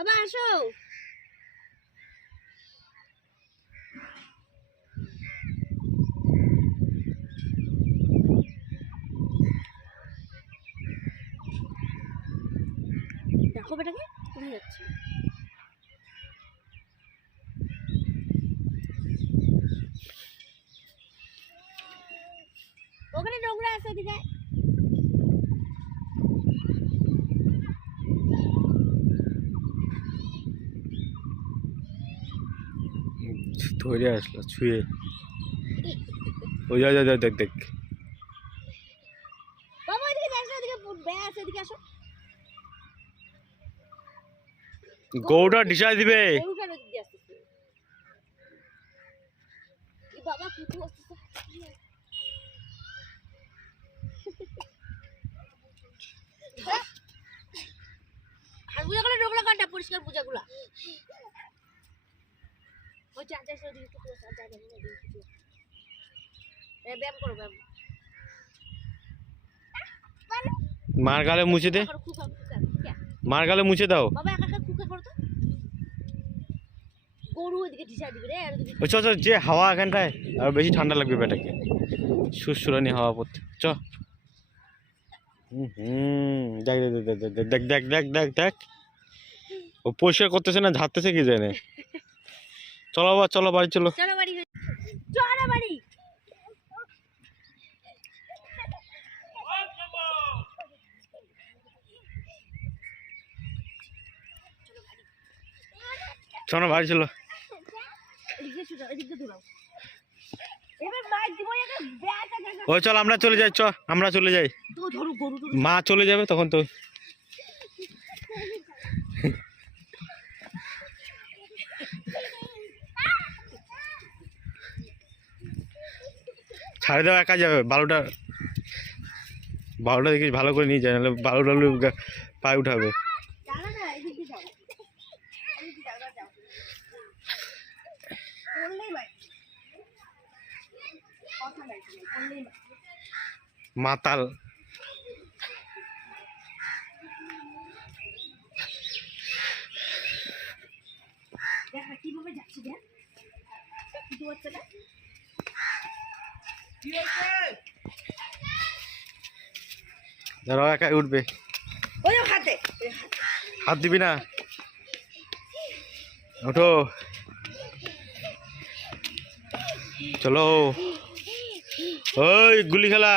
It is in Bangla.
বাবা আসো। দেখো বেটাকে কোথায় যাচ্ছে। ওখানে নোংরা আছে ওদিকে। ধরে আসলো ছুঁয়ে। ওই যা যা দেখ দেখ। বাবা ওদিকে যাস না, ওদিকে ব্যাস এদিকে আসো। গৌটা ডিসাই দিবে। গরুটার ওদিকে আসতেছে। এই বাবা কুকু আসতেছে। আর পূজাগুলো নোংরা কাটা পরিষ্কার পূজাগুলা। ওই চাচা এসে ওদিকে কুকু আছে, চাচা এসে ওদিকে কুকু আছে। ব্যায়াম করো ব্যায়াম। মার গালে মুছে দে। মার গালে মুছে দাও। বাবা একা একা কুকা করো তো। গরু ওদিকে ঢিসা দিবে রে। আর ওদিকে চ চ, যে হাওয়া এখানটায় আর বেশি ঠান্ডা লাগবে বেটাকে। সুসুরানি হাওয়া পড়তে চ। দেখ দেখ দেখ দেখ দেখ দেখ দেখ দেখ। ও পরিষ্কার করতেছে না ঝাড়তেছে কি জানে। চলো বাবা চলো বাড়ি চলো। চলো বাড়ি চলো বাড়ি। চলো বাড়ি চলো। ওই চল আমরা চলে যাই, চ আমরা চলে যাই। মা চলে যাবে তখন তো। ছাড়ে দেওয়া একা যাবে। বালুটা দেখিস ভালো করে নিয়ে যায়, নাহলে বালু টালু পায়ে উঠাবে। মাতাল কিভাবে যাচ্ছে দেখ বাচ্চাটা। ধরো একাই উঠবে। ওই হাতে হাত দিবি না, ওঠো চলো। ওই গুলি খেলা।